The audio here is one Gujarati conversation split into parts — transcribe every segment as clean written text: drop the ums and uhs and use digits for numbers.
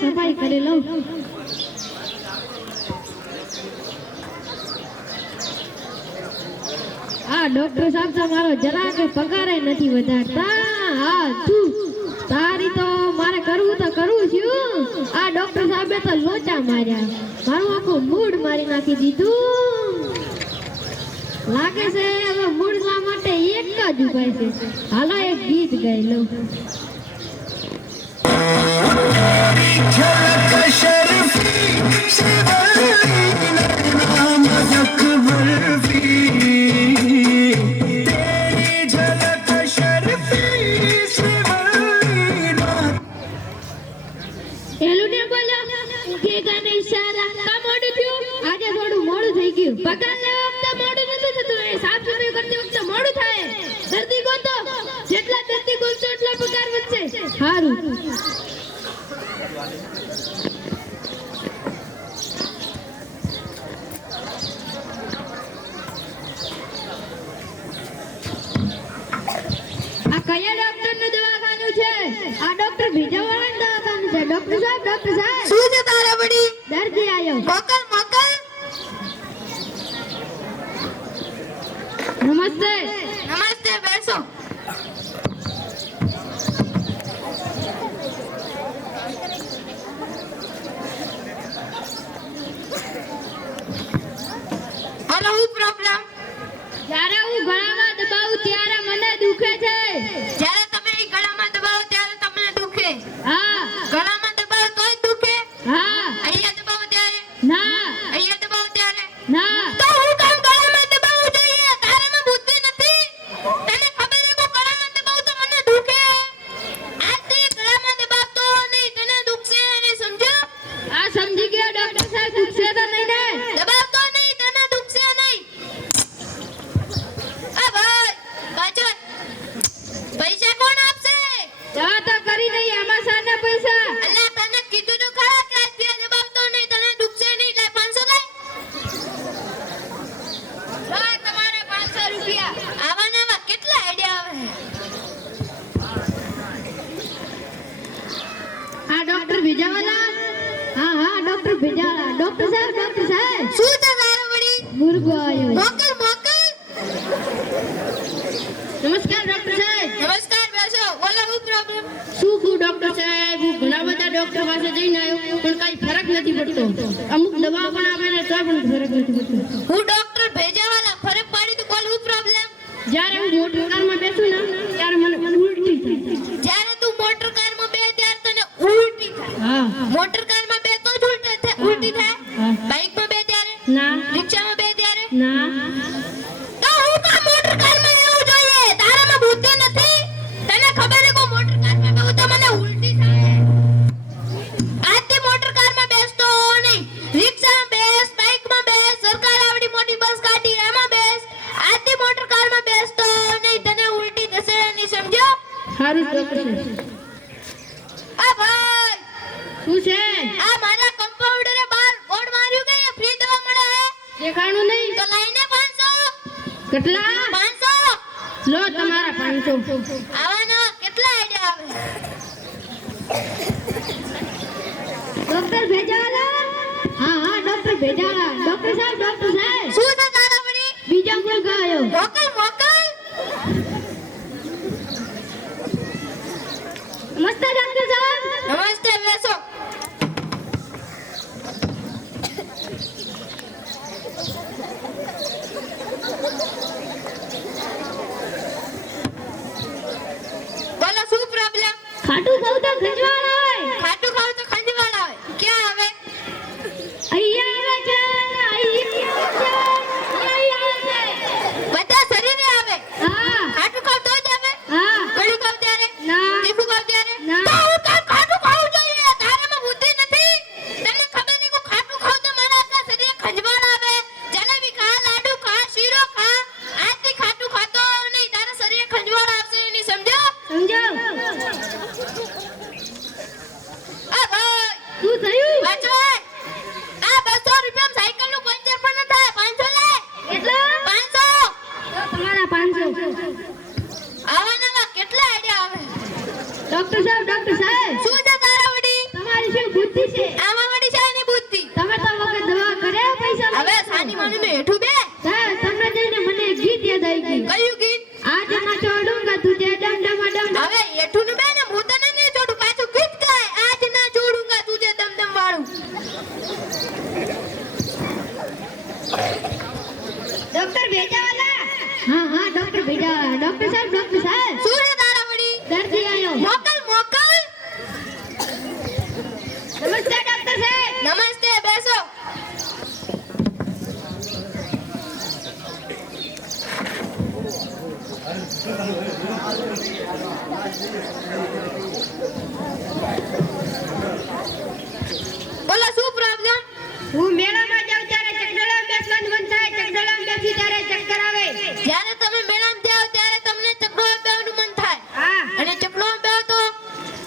સફાઈ કરી લઉં. આ ડોક્ટર સાહેબ તો મારો જરા કે પગાર નથી વધારતા. હા તું તારી તો મારે કરવું તો કરવું છું. આ ડોક્ટર સાહેબે તો લોચા માર્યા, મારું આખું મૂડ મારી નાખી દીધું. લાગે છે હવે મૂડ ના માટે એક જ ઉપાય છે. હાલો એક ગીત ગાઈ લઉં. આજે થોડું મોડું થઈ ગયું. પગાર લેવા વખતે મોડું નથી થતું, એ સાફ સફાઈ કરતી વખતે મોડું થાય. દર્દી ગોતો, જેટલા દર્દી ગોતશો એટલો પગાર વધશે. સારું. આ કયા ડોક્ટરનું દવાખાનું છે? આ ડોક્ટર ભીજાવાળાનું દવાખાનું છે. ડોક્ટર સાહેબ શું છે તારા વડી? દર્દી આવ્યો. મોકલ મોકલ. નમસ્તે. નમસ્તે, બેસો. હાલો, હું પ્રોબ્લેમ? જ્યારે હું ગળામાં દબાવું ત્યારે મને દુખે છે. જ્યારે તમે ઈ ગળામાં દબાવો ત્યારે તમને દુખે? હા. ગળામાં દબાવો તોય દુખે? હા. અહીંયા દબાવો ત્યારે? ના. અહીંયા દબાવો ત્યારે? ના. તો હું કામ ગળામાં દબાવવું જોઈએ? તારામાં બુદ્ધિ નથી? તને ખબર છે કે ગળામાં દબાવું તો મને દુખે? આજ તે ગળામાં દબાવતો નહીં, તને દુખશે નહીં, સમજો? આ સમજી ગયો ડોક્ટર સાહેબ. દુખશે તો નહીં ને? દબાવતો નહીં, તને દુખશે નહીં. આ ભાઈ, પાછળ. પૈસા કોણ આપશે? દવા તો કરી દઈએ, આમાં સાના પૈસા? અલ્લા, તને કીધું તો ખરા કે આજ તે દબાવતો નહીં, તને દુખશે નહીં. લે 500 લે. લો તમારા 500 રૂપિયા. આવા ને આવા કેટલા આઈડિયા આવે. આ ડોક્ટર ભીજાવાલા? હા હા ડોક્ટર ભીજાવાલા. ડોક્ટર સાહેબ. શું છે તારો વડી? મુર્ગો આવ્યો. મોકલ મોકલ. નમસ્કાર ડોક્ટર સાહેબ. નમસ્કાર, બેસો. બોલો, શું પ્રોબ્લેમ? શું કહું ડોક્ટર સાહેબ, હું ઘણા બધા ડોક્ટર પાસે જઈને આવ્યો પણ કઈ ફરક નથી પડતો. અમુક દવા પણ આપે ને તોય પણ ફરક નથી પડતો. હું ડોક્ટર ભેજાવાલા. ફરક પાડી તો બોલ, શું પ્રોબ્લેમ? જ્યારે હું મોટર કારમાં બેસું ને ત્યારે મને ઉલટી થાય. જ્યારે તું મોટર કારમાં બે ત્યારે તને ઉલટી થાય. હા. મોટર કારમાં બે તો જ ઉલટી થાય. હા. બાઇકમાં બે ત્યારે? ના. રિક્ષામાં બે ત્યારે? ના. તો હું કામ મોટર કારમાં બેવું જોઈએ? તારામાં બુદ્ધિ નથી? તને ખબર છે કે મોટર કારમાં બેવું તો મને ઉલટી થાય. આજથી મોટર કારમાં બેસતો નહીં. રિક્ષામાં બેસ, બાઇકમાં બેસ, સરકાર આવડી મોટી બસ કાઢી એમાં બેસ. આજથી મોટર કારમાં બેસતો નહીં, તને ઉલટી થશે નહીં, સમજો? સારું ડોક્ટર સાહેબ. આ ભાઈ, શું છે? આ મારા કમ્પાઉન્ડરે બહાર બોર્ડ માર્યું કે ફ્રી દવા મળે હે. દેખાણું નહીં? તો લઈને 500. કેટલા? 500. લો તમારા 500. આવાના કેટલા આઈડિયા આવે. ડોક્ટર ભેજાવાલા? હા હા ડોક્ટર ભેજાવાલા. ડોક્ટર સાહેબ. શું છે તારા વડી? બીજો મુર્ગો આવ્યો. મોકલ મોકલ. નમસ્તે ડોક્ટર સાહેબ. નમસ્તે, બેસો. બોલો, શું પ્રોબ્લેમ? ખાટું ખાવ તો ખંજવાળ આવે. ખાટું ખાવ તો ખંજવાળ આવે. ક્યાં આવે? અહીંયા આવે છે. અહીંયા આવે છે. બધા શરીરે આવે. હા. ખાટું ખાવ તો જ આવે. હા. ગળ્યું ખાવ ત્યારે? ના. તીખું ખાવ ત્યારે? ના. તો બુદ્ધિ છે આમાં વળી શાની બુદ્ધિ તમે તો વગર દવા કર્યા પૈસા હવે સાની માની મે હેઠું બે હા તમને જઈને મને એક ગીત યાદ આવી ગયું કયું ગીત आज ना छोड़ूंगा तुझे डम डम डम હવે હેઠું ને બે ને હું તને નહીં છોડું પાછું ગીત ગાય આજ ના છોડુંગા તુજે દમ દમ વાળું डॉक्टर भेजा वाला हाँ हाँ डॉक्टर भेजा डॉक्टर साहब શું રે તારા વળી दर्दी आयो મોકલ મોકલ नमस्ते डॉक्टर साहब નમસ્તે બેસો બોલો શું પ્રોબ્લેમ હું મેળામાં જાઉં ત્યારે ચકડોળામાં બેસવાનું મન થાય ચકડોળામાં બેસી ત્યારે ચક્કર આવે જ્યારે તમે મેળામાં જાઓ ત્યારે તમને ચકડોળામાં બેસવાનું મન થાય હા અને ચકડોળામાં બેહો તો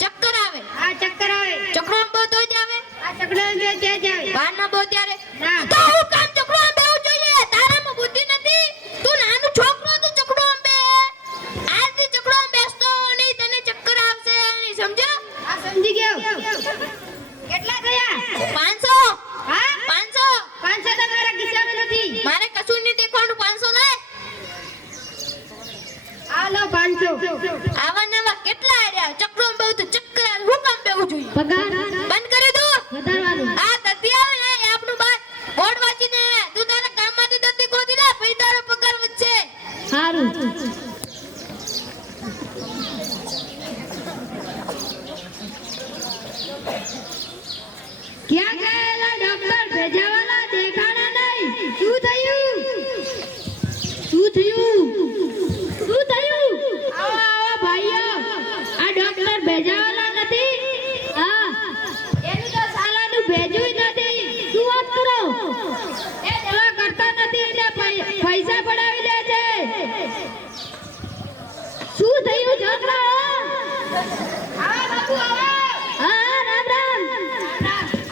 ચક્કર આવે આ ચક્કર આવે ચકડોળામાં બેહો તો જ આવે આ ચકડોળામાં બે ત્યાં જ આવે બહાર ના બેહો ત્યારે ના તો હું કામ ચકડોળામાં બેહવું જોઈએ તારામાં બુદ્ધિ નથી તું નાનું છોકરો તો ચકડોળામાં બે આજથી ચકડોળામાં બેસતો નહીં તને ચક્કર આવશે નહીં સમજ્યો આ સમજી ગયો કેટલા થયા 500 હા 500 500 તો મારા ખિસ્સામાં નથી મારે કશું નહીં દેખવાનું 500 લાય આ લો 500 આવા નવા કેટલા આર્યા ચકડોળામાં બેહું તો ચક્કર આવે હું કામ બેહવું જોઈએ પગાર બંધ કરી દો વધારવાનું આ દત્તી આવે ને એ આપણું બાર બોર્ડ વાંચીને તું તારા કામમાંથી દત્તી ગોતી લે પછી તારો પગાર વધશે સારું ક્યાં ગયેલા ડોક્ટર ભેજાવાલા દેખાણા નહીં શું થયું આવો આવો ભાઈઓ આ ડોક્ટર ભેજાવાલા નથી હા એનું તો સાલાનું ભેજું નથી શું વાત કરો એ દવા કરતા નથી એટલે પૈસા પડાવી લે છે શું થયું છોકરા આવો બાપુ આવો હા રામ રામ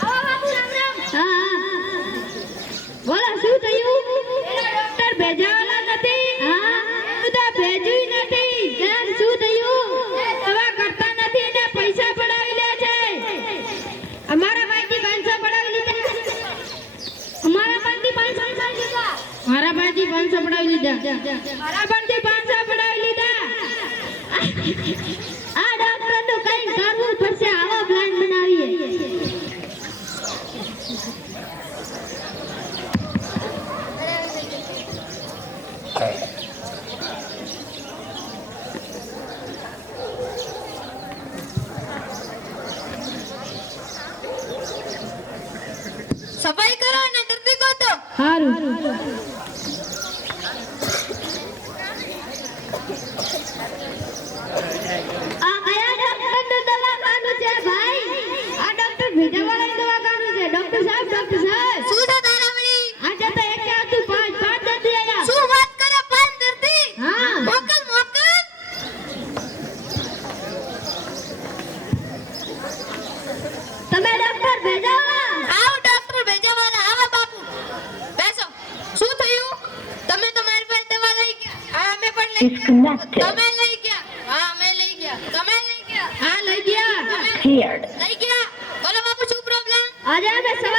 આવો બાપુ રામ રામ હા બોલો શું થયું એનો ડોક્ટર ભેજાવાલા નથી હા એનું તો ભેજું નથી કેમ શું થયું એ દવા કરતા નથી અને પૈસા પડાવી લે છે અમારા ભાઈથી 500 પડાવી લીધા અમારા ભાઈથી 500 પડાવી લીધા મારા ભાઈથી 500 પડાવી લીધા મારા ભાઈથી 500 પડાવી લીધા આ ડોક્ટરનું કંઈ કરવું પડશે આવો પ્લાન બનાવીએ સફાઈ કરો ને દર્દી ગોતો સારું આ કયા ડોક્ટરનું દવાખાનું છે ભાઈ આ ડોક્ટર ભેજાવાળાનું દવાખાનું છે ડોક્ટર સાહેબ શું છે તારા વળી આજે તો એક હતું પાંચ દર્દી આયા શું વાત કરે પાંચ દર્દી હા મોકલ મોકલ તમે ડોક્ટર ભેજાવાળા આવો ડોક્ટર ભેજાવાળા આવો બાપુ બેસો શું થયું તમે તો મારી પાસે દવા લઈ ગયા હા અમે પણ લઈ Disconnected. તમે લઈ ગયા હા અમે લઈ ગયા તમે લઈ ગયા હા લઈ ગયા Cleared. લઈ ગયા બોલો બાપુ શું પ્રોબ્લેમ આજે અમે સવારે